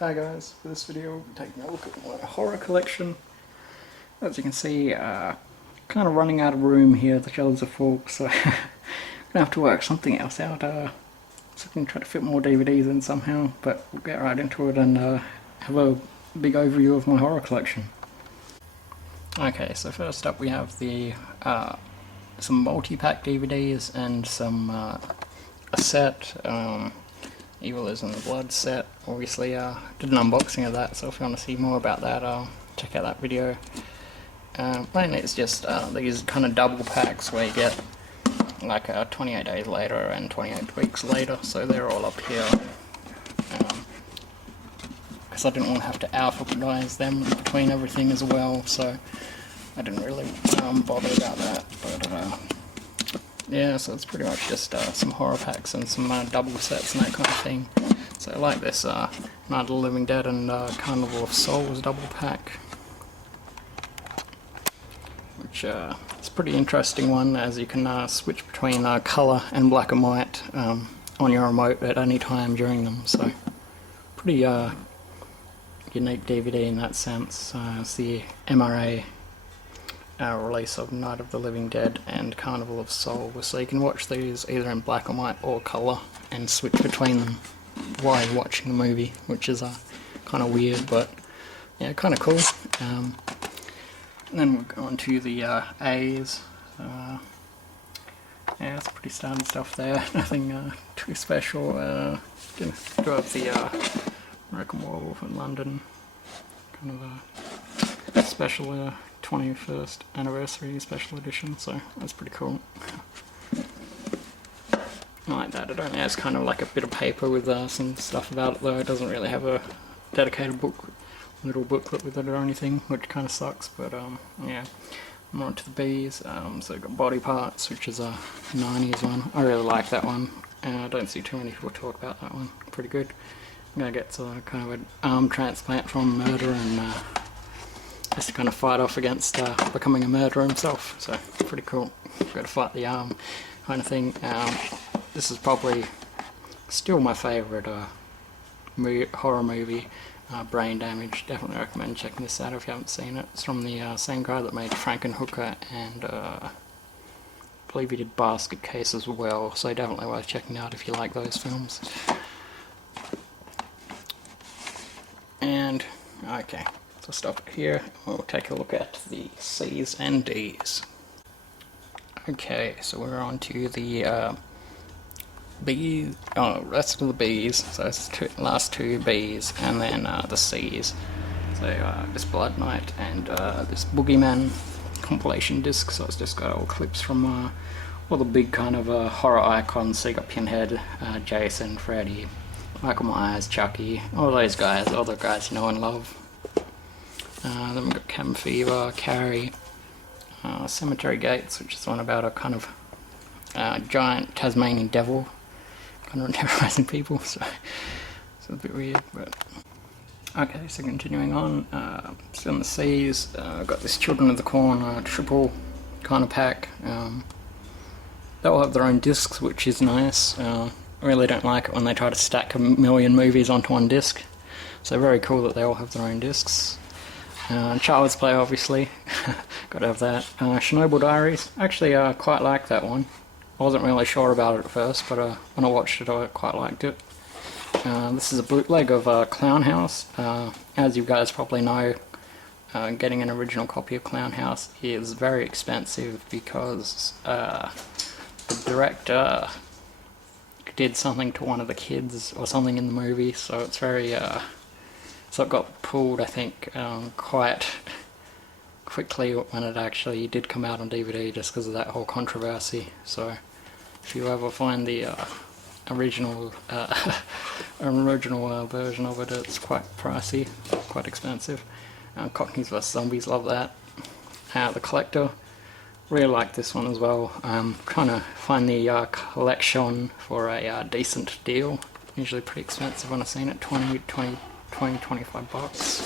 Hi guys, for this video we'll be taking a look at my horror collection. As you can see, kind of running out of room here, the shelves are full, so I'm going to have to work something else out. So I can try to fit more DVDs in somehow, but we'll get right into it and have a big overview of my horror collection. Okay, so first up we have the some multi-pack DVDs and some a set. Evil is in the Blood set. Obviously did an unboxing of that, so if you want to see more about that, check out that video. Mainly it's just these kind of double packs where you get like 28 days later and 28 weeks later, so they're all up here. Because I didn't want to have to alphabetize them between everything as well, so I didn't really bother about that. But yeah, so it's pretty much just some horror packs and some double sets and that kind of thing. So like this Night of the Living Dead and Carnival of Souls double pack, which is a pretty interesting one, as you can switch between colour and black and white on your remote at any time during them. So pretty unique DVD in that sense. It's the MRA release of Night of the Living Dead and Carnival of Souls, so you can watch these either in black and white or colour and switch between them while you're watching the movie, which is kind of weird, but yeah, kind of cool. And then we'll go on to the A's. Yeah, it's pretty standard stuff there, nothing too special. Gonna do up the American Werewolf in London, kind of a special 21st anniversary special edition, so that's pretty cool. I like that. It only has kind of like a bit of paper with some stuff about it, though. It doesn't really have a dedicated little booklet with it or anything, which kind of sucks, but yeah. I'm on to the B's. So I've got Body Parts, which is a 90s one. I really like that one. I don't see too many people talk about that one. Pretty good. I'm gonna get kind of an arm transplant from a murderer and has to kind of fight off against becoming a murderer himself, so pretty cool. Got to fight the arm kind of thing. This is probably still my favourite horror movie, Brain Damage. Definitely recommend checking this out if you haven't seen it. It's from the same guy that made Frankenhooker and I believe he did Basket Case as well, so definitely worth checking out if you like those films. And okay, so stop it here. We'll take a look at the C's and D's. Okay, so we're on to the B's, rest of the B's, so it's the last two B's, and then the C's. So this Blood Night and this Boogeyman compilation disc, so it's just got all clips from all the big kind of horror icons. So you got Pinhead, Jason, Freddy, Michael Myers, Chucky, all those guys, all the guys you know and love. Then we've got Cabin Fever, Carrie, Cemetery Gates, which is one about a kind of giant Tasmanian devil kind of terrorizing people, so it's a bit weird, but okay, so continuing on, still in the C's, I've got this Children of the Corn triple kind of pack. They all have their own discs, which is nice. I really don't like it when they try to stack a million movies onto one disc, so very cool that they all have their own discs. Child's Play, obviously, gotta have that. Chernobyl Diaries, actually quite like that one. I wasn't really sure about it at first, but when I watched it I quite liked it. This is a bootleg of Clown House. As you guys probably know, getting an original copy of Clown House is very expensive because the director did something to one of the kids or something in the movie, so it's very so it got pulled, I think, quite quickly when it actually did come out on DVD, just because of that whole controversy. So if you ever find the original version of it, it's quite pricey, quite expensive. Cockneys vs Zombies, love that. The Collector, really like this one as well. Trying to find the collection for a decent deal. Usually pretty expensive when I've seen it, 25 bucks.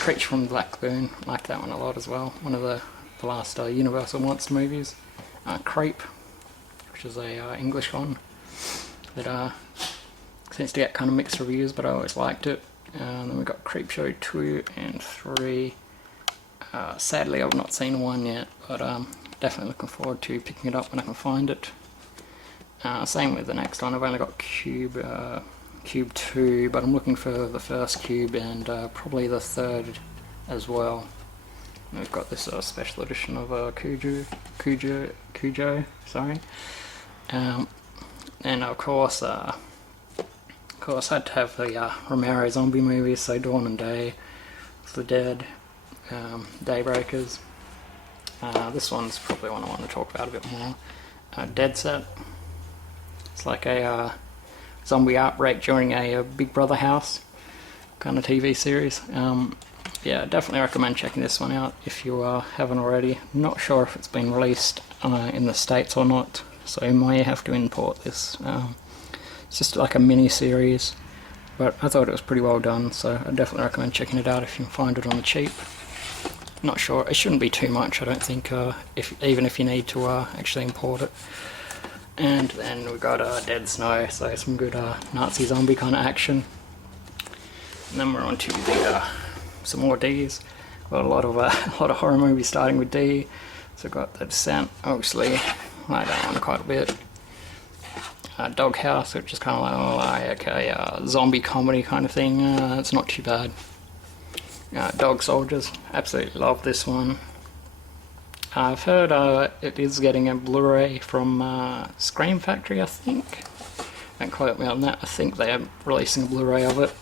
Creature from the Lagoon, like that one a lot as well. One of the last Universal monster movies. Creep, which is a English one. But Seems to get kind of mixed reviews, but I always liked it. And then we got Creepshow 2 and 3. Sadly, I've not seen 1 yet, but definitely looking forward to picking it up when I can find it. Same with the next one. I've only got Cube 2, but I'm looking for the first Cube and probably the third as well. And we've got this special edition of Cujo, sorry. And of course, I had to have the Romero zombie movies, so Dawn and Day, The Dead, Daybreakers. This one's probably one I want to talk about a bit more. Dead Set. It's like a zombie outbreak during a Big Brother house kind of TV series. Yeah, definitely recommend checking this one out if you haven't already. Not sure if it's been released in the States or not, so you may have to import this. It's just like a mini series, but I thought it was pretty well done, so I definitely recommend checking it out if you can find it on the cheap. Not sure, it shouldn't be too much, I don't think, even if you need to actually import it. And then we got Dead Snow, so some good Nazi zombie kind of action. And then we're on to the some more D's. Got a lot of horror movies starting with D. So we've got The Descent, obviously, I that one quite a bit. Doghouse, which is kind of like a zombie comedy kind of thing. It's not too bad. Dog Soldiers, absolutely love this one. I've heard it is getting a Blu-ray from Scream Factory, I think. Don't quote me on that. I think they are releasing a Blu-ray of it.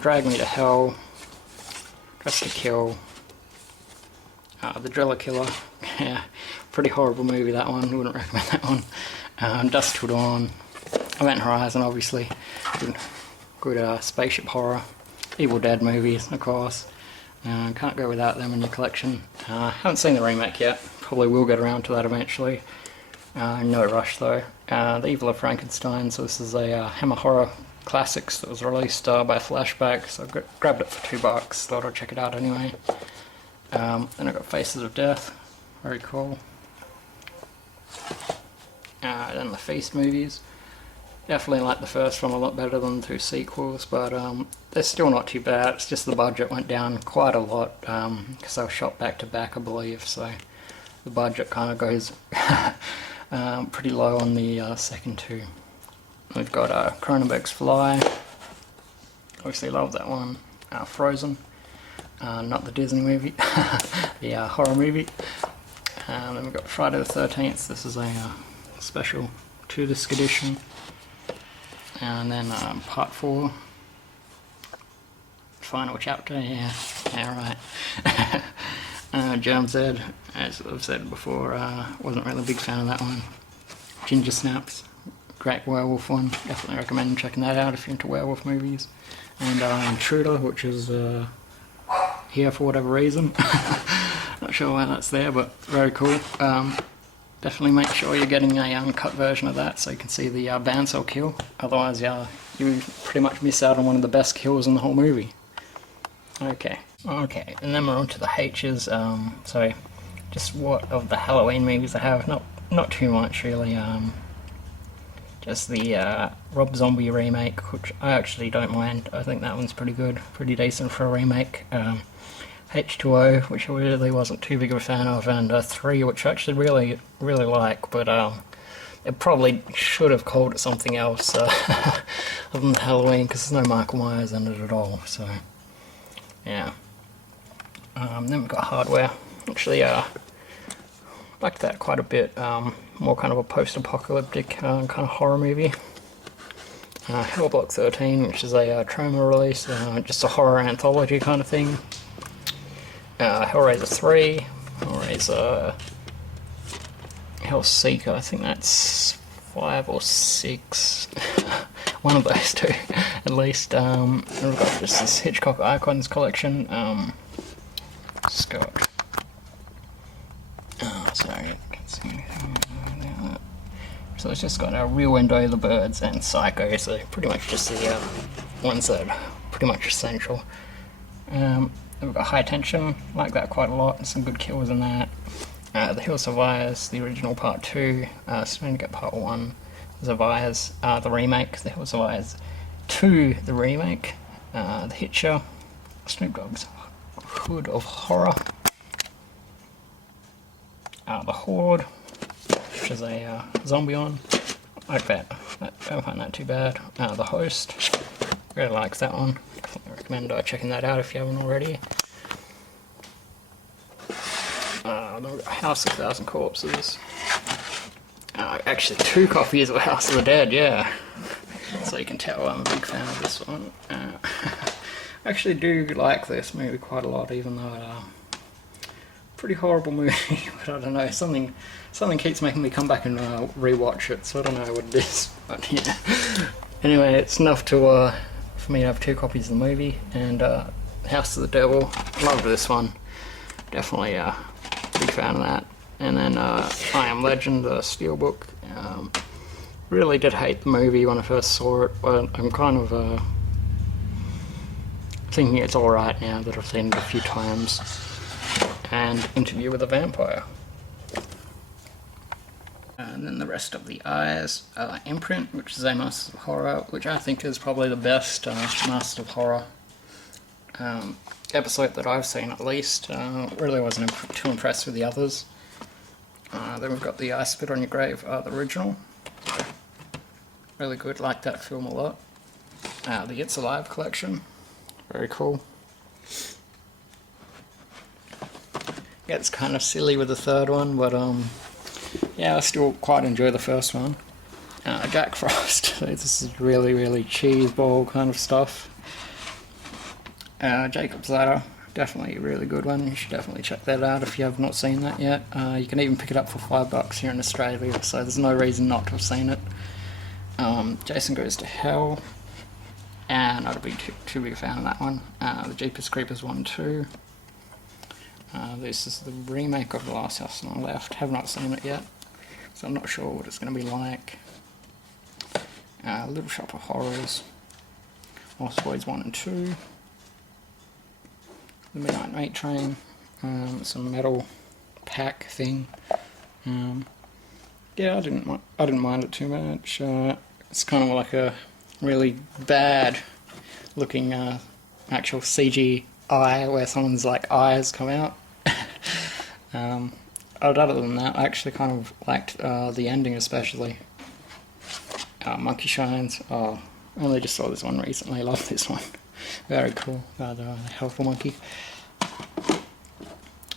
Drag Me to Hell, Dress to Kill, The Driller Killer. Yeah, pretty horrible movie that one. Wouldn't recommend that one. Dusk Till Dawn, Event Horizon, obviously. Good spaceship horror. Evil Dead movies, of course. Can't go without them in your collection. Haven't seen the remake yet. Probably will get around to that eventually. No rush though. The Evil of Frankenstein. So this is a Hammer Horror Classics that was released by Flashback. So I grabbed it for $2. Thought I'd check it out anyway. Then I got Faces of Death. Very cool. Then the Feast movies. Definitely like the first one a lot better than the 2 sequels, but they're still not too bad. It's just the budget went down quite a lot because they were shot back to back, I believe, so the budget kind of goes pretty low on the second 2. We've got Cronenberg's Fly, obviously love that one. Frozen, not the Disney movie, the horror movie. Then we've got Friday the 13th, this is a special 2-disc edition. And then part 4, final chapter, yeah right. Germ Z, as I've said before, wasn't really a big fan of that one. Ginger Snaps, great werewolf one, definitely recommend checking that out if you're into werewolf movies. And Intruder, which is here for whatever reason, not sure why that's there, but very cool. Definitely make sure you're getting a uncut version of that so you can see the bandsaw kill. Otherwise, you pretty much miss out on one of the best kills in the whole movie. Okay, and then we're on to the H's. So, just what of the Halloween movies I have? Not too much really. Just the Rob Zombie remake, which I actually don't mind. I think that one's pretty good, pretty decent for a remake. H2O, which I really wasn't too big of a fan of, and 3, which I actually really like, but it probably should have called it something else other than Halloween, because there's no Michael Myers in it at all, so yeah. Then we've got Hardware. Actually, liked that quite a bit. More kind of a post-apocalyptic kind of horror movie. Hellblock 13, which is a Troma release, just a horror anthology kind of thing. Hellraiser 3, Hellraiser Hellseeker, I think that's 5 or 6, one of those 2 at least. And we've got just this Hitchcock Icons collection. Just got, sorry, I can't see anything about that. So it's just got Rear Window, The Birds, and Psycho, so pretty much just the ones that are pretty much essential. We've got High Tension, like that quite a lot, some good kills in that. The Hill Survivors, the original part 2, starting to get part 1. Survivors, the remake. There was Survivors 2, the remake, The Hitcher, Snoop Dogg's Hood of Horror, The Horde, which is a zombie on. Like that. I don't find that too bad. The Host, really like that one. Definitely recommend checking that out if you haven't already. The House of 1,000 Corpses. Actually, 2 copies of House of the Dead, yeah. So you can tell I'm a big fan of this one. I actually do like this movie quite a lot, even though it's a pretty horrible movie. But I don't know, something keeps making me come back and rewatch it, so I don't know what it is. But yeah. Anyway, it's enough to for me to have 2 copies of the movie. And House of the Devil, love this one. Definitely a big fan of that. And then I Am Legend, the Steelbook. Really did hate the movie when I first saw it, but I'm kind of thinking it's alright now that I've seen it a few times. And Interview with a Vampire. And then the rest of the Eyes, Imprint, which is a Masters of Horror, which I think is probably the best Masters of Horror episode that I've seen, at least. Really wasn't too impressed with the others. Then we've got the I Spit on Your Grave, the original. So, really good, like that film a lot. The It's Alive collection, very cool. Gets kind of silly with the third one, but yeah, I still quite enjoy the first one. Jack Frost, this is really, really cheeseball kind of stuff. Jacob's Ladder, definitely a really good one. You should definitely check that out if you have not seen that yet. You can even pick it up for $5 here in Australia, so there's no reason not to have seen it. Jason Goes to Hell, and not a too big a fan of that one. The Jeepers Creepers 1 and 2. This is the remake of The Last House on the Left. Have not seen it yet, so I'm not sure what it's going to be like. Little Shop of Horrors, Lost Boys 1 and 2. The Midnight Meat Train, some metal pack thing. Yeah, I didn't mind it too much. It's kind of like a really bad looking actual CGI where someone's like eyes come out. Other than that, I actually kind of liked the ending especially. Monkey Shines. Oh, I only just saw this one recently. I love this one. Very cool. The Helpful Monkey.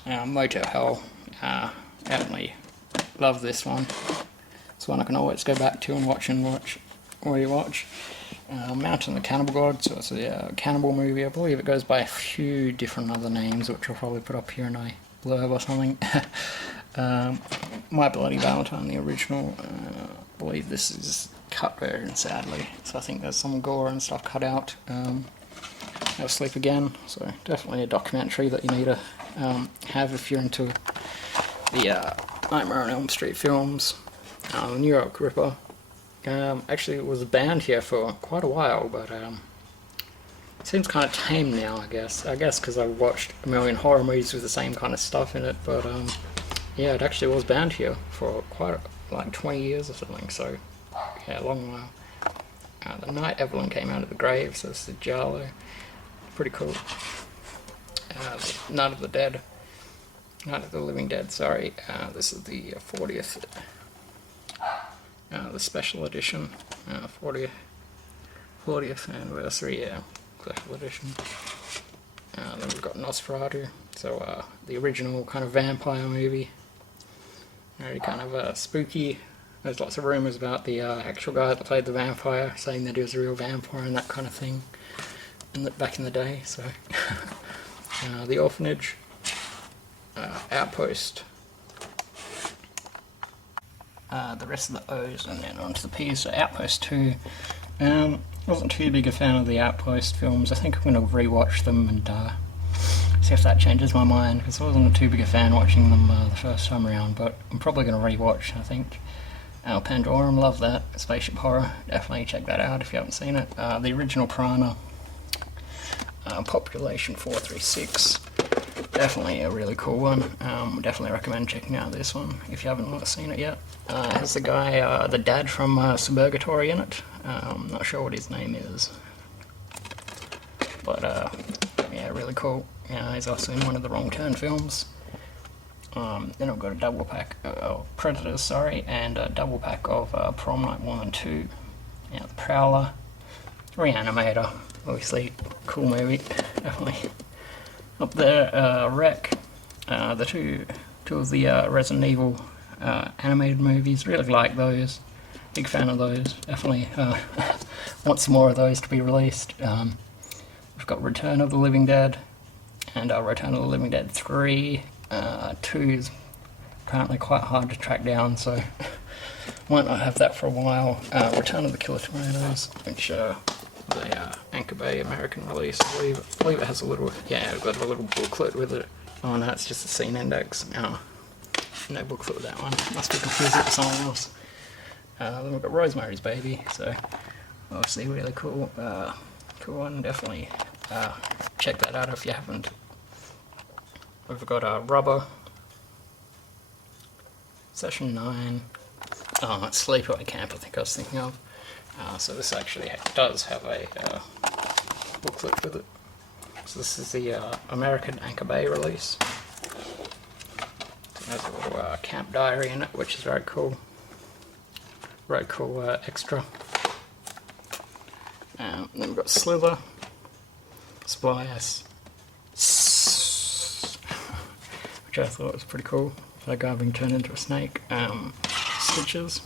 Motel Hell. Definitely love this one. It's one I can always go back to and rewatch. Mountain of the Cannibal God. So it's a cannibal movie. I believe it goes by a few different other names, which I'll probably put up here in a blurb or something. My Bloody Valentine, the original. I believe this is cut version, sadly. So I think there's some gore and stuff cut out. Never Sleep Again. So definitely a documentary that you need to have if you're into the Nightmare on Elm Street films. The New York Ripper. Actually, it was banned here for quite a while, but it seems kind of tame now, I guess. I guess because I've watched a million horror movies with the same kind of stuff in it, but yeah, it actually was banned here for quite like 20 years or something, so yeah, a long while. The Night Evelyn Came Out of the Grave, so it's the Giallo. Pretty cool. Night of the Living Dead, sorry. This is the 40th, the special edition, 40th anniversary, yeah, special edition. Then we've got Nosferatu, so the original kind of vampire movie. Very kind of spooky. There's lots of rumours about the actual guy that played the vampire, saying that he was a real vampire and that kind of thing back in the day, so... The Orphanage, Outpost, the rest of the O's, and then on to the P's. So Outpost 2, wasn't too big a fan of the Outpost films. I think I'm going to rewatch them and see if that changes my mind, because I wasn't too big a fan watching them the first time around, but I'm probably going to rewatch, I think. Pandorum, love that. Spaceship Horror, definitely check that out if you haven't seen it. The original Piranha. Population 436. definitely a really cool one. Definitely recommend checking out this one if you haven't seen it yet. It has the guy, the dad from Suburgatory in it. I'm not sure what his name is, but yeah, really cool. He's also in one of the Wrong Turn films. Then I've got a double pack of Predators, sorry, and a double pack of Prom Night 1 and 2. Yeah, the Prowler, Reanimator, obviously cool movie, definitely up there. Wreck, the two of the Resident Evil animated movies, really like those, big fan of those, definitely want some more of those to be released. We've got Return of the Living Dead, and Return of the Living Dead 3, 2 is apparently quite hard to track down, so might not have that for a while. Return of the Killer Tomatoes, which the Anchor Bay American release, I believe it has a little, yeah, I've got a little booklet with it. Oh no, it's just a scene index. No booklet with that one, must be confused with something else. Then we've got Rosemary's Baby, so obviously really cool, cool one, definitely check that out if you haven't. We've got Rubber, Session 9, it's Sleepaway Camp I think I was thinking of. So this actually does have a booklet with it. So this is the American Anchor Bay release. So there's a little camp diary in it, which is very cool. Very cool extra. Then we've got Slither, Splice, which I thought was pretty cool. That guy being turned into a snake. Stitches.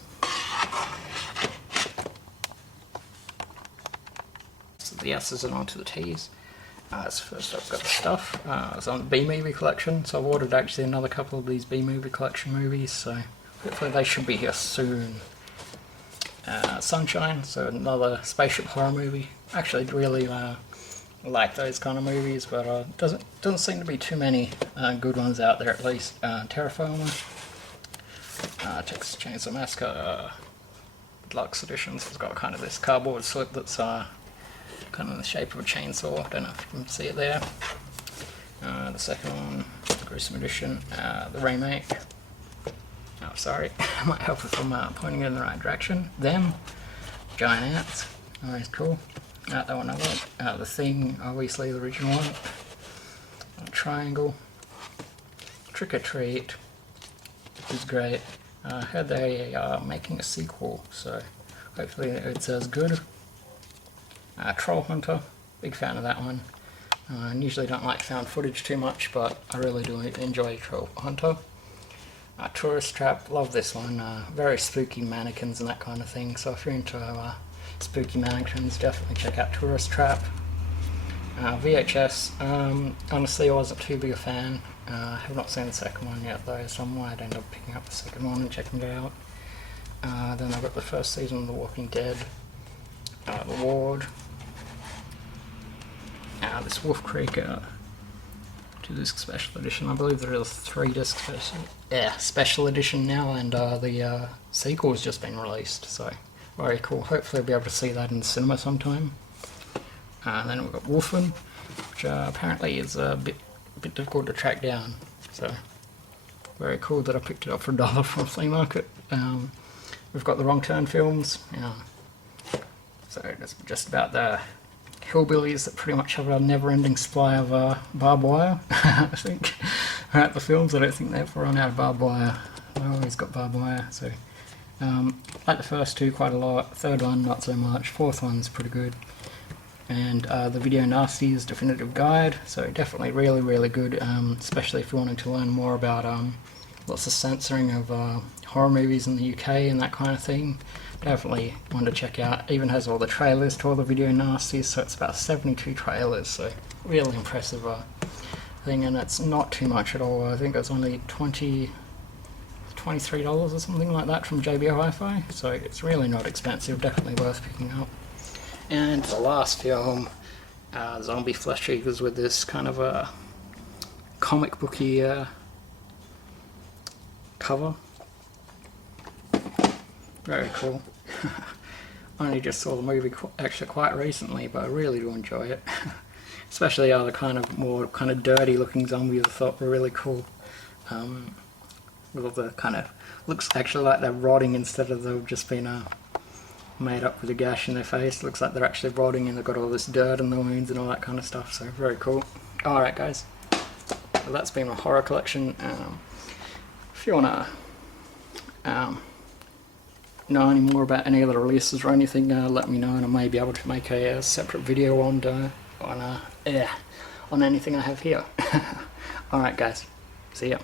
So the S's and on to the T's. So first I've got the stuff. It's on the B-movie collection, so I've ordered actually another couple of these B-movie collection movies, so hopefully they should be here soon. Sunshine, so another spaceship horror movie. Actually really like those kind of movies, but doesn't seem to be too many good ones out there at least. Terraformer, Texas Chainsaw Massacre Deluxe Editions. It's got kind of this cardboard slip that's kind of in the shape of a chainsaw. Don't know if you can see it there. The second one, the Gruesome Edition, the remake. Oh, sorry, I might help if I'm pointing in the right direction. Them, Giant Ants, always cool. That one I like. The Thing, obviously the original one. Triangle, Trick or Treat, which is great. I heard they are making a sequel, so hopefully it's as good. Troll Hunter, big fan of that one. I usually don't like found footage too much, but I really do enjoy Troll Hunter. Tourist Trap, love this one. Very spooky mannequins and that kind of thing, so if you're into spooky mannequins, definitely check out Tourist Trap. VHS, honestly I wasn't too big a fan. I have not seen the second one yet though, so I might end up picking up the second one and checking it out. Then I've got the first season of The Walking Dead, The Ward, this Wolf Creek 2-disc special edition. I believe there is a 3-disc special edition now, and the sequel has just been released, so very cool. Hopefully I'll be able to see that in the cinema sometime. Then we've got Wolfen, which apparently is a bit difficult to track down, so very cool that I picked it up for $1 from a flea market. We've got the Wrong Turn films, so it's just about the hillbillies that pretty much have a never-ending supply of barbed wire, I think. Throughout the films, I don't think they ever run out of barbed wire. They always got barbed wire, so like the first two quite a lot, third one not so much, fourth one's pretty good. And the Video Nasties Definitive Guide, so definitely really good, especially if you're wanting to learn more about lots of censoring of horror movies in the UK and that kind of thing. Definitely one to check out. Even has all the trailers to all the Video Nasties, so it's about 72 trailers, so really impressive thing, and it's not too much at all. I think it's only $23 or something like that from JB Hi-Fi, so it's really not expensive, definitely worth picking up. And the last film, Zombie Flesh Eaters, with this kind of a comic booky cover. Very cool. I only just saw the movie actually quite recently, but I really do enjoy it. especially the kind of more kind of dirty looking zombies I thought were really cool. With all the kind of, looks actually like they're rotting instead of they've just been made up with a gash in their face. Looks like they're actually rotting and they've got all this dirt in the wounds and all that kind of stuff, so very cool. Alright guys, so that's been my horror collection. If you want to know any more about any of the releases or anything, let me know, and I may be able to make a separate video on anything I have here. Alright guys, see ya.